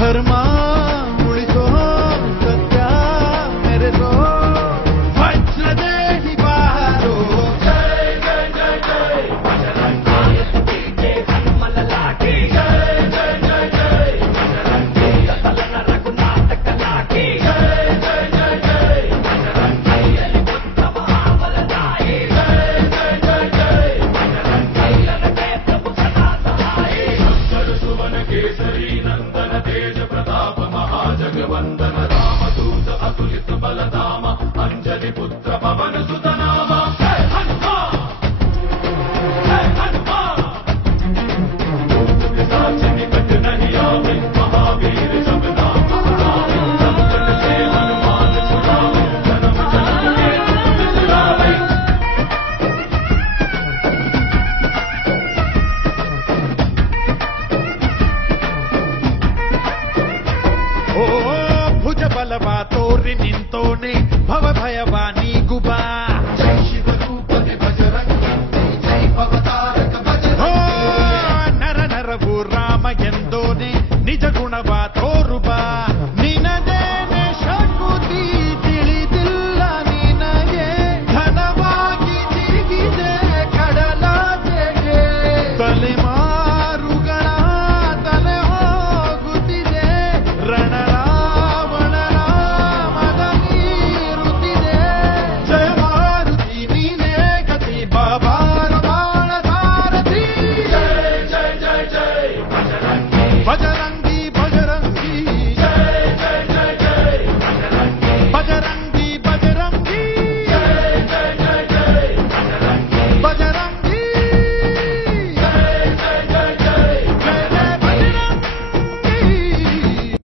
ಧರ್ಮ ಉಳಿಸೋ ಸತ್ಯ ಮೆರೆಸೋ ವಜ್ರದೇಹಿ ಬಾರೋ ಜೈ ಜೈ ಜೈ ಜೈ ಬಜರಂಗಿ ಹನುಮನ ಲಾಠಿ ಜೈ ಜೈ ಜೈ ಜೈ ಬಜರಂಗಿ ಕಲನ ರಘುನಾಥ ಕಲಾಟಿ ಜೈ ಜೈ ಜೈ ಜೈ ಬಜರಂಗಿಯಲ್ಲಿ ಉತ್ತಮ ಆಮಲದಾಯಿ ಜೈ ಜೈ ಜೈ ಜೈ ಬಜರಂಗಿ ಪ್ರಭು ಸದಾ ಸಹಾಯಿ ಶಂಕರ ಸುವನ ಕೇಸರಿ ನಂದನ ತೇಜ ಪ್ರತಾಪ महाजगवंदन रामदूत अतुलित बलधाम अंजलि पुत्र पवन सुत नाम जय हनुमान जय हनुमान साच निकट नहीं आवे महावीर जब नाम सुनावे संकट से हनुमान छुड़ावे जन्म जन्म के दुख बिसरावे ओ भुज बलवा तोरि निंतोने भव भयवा नीगुबा जय शिव रूप बजरंगी जय अवतारक बजरंगी नर नरवु राम ಎಂದೋನೆ ನಿಜ ಗುಣವಾ ತೋರುಬಾ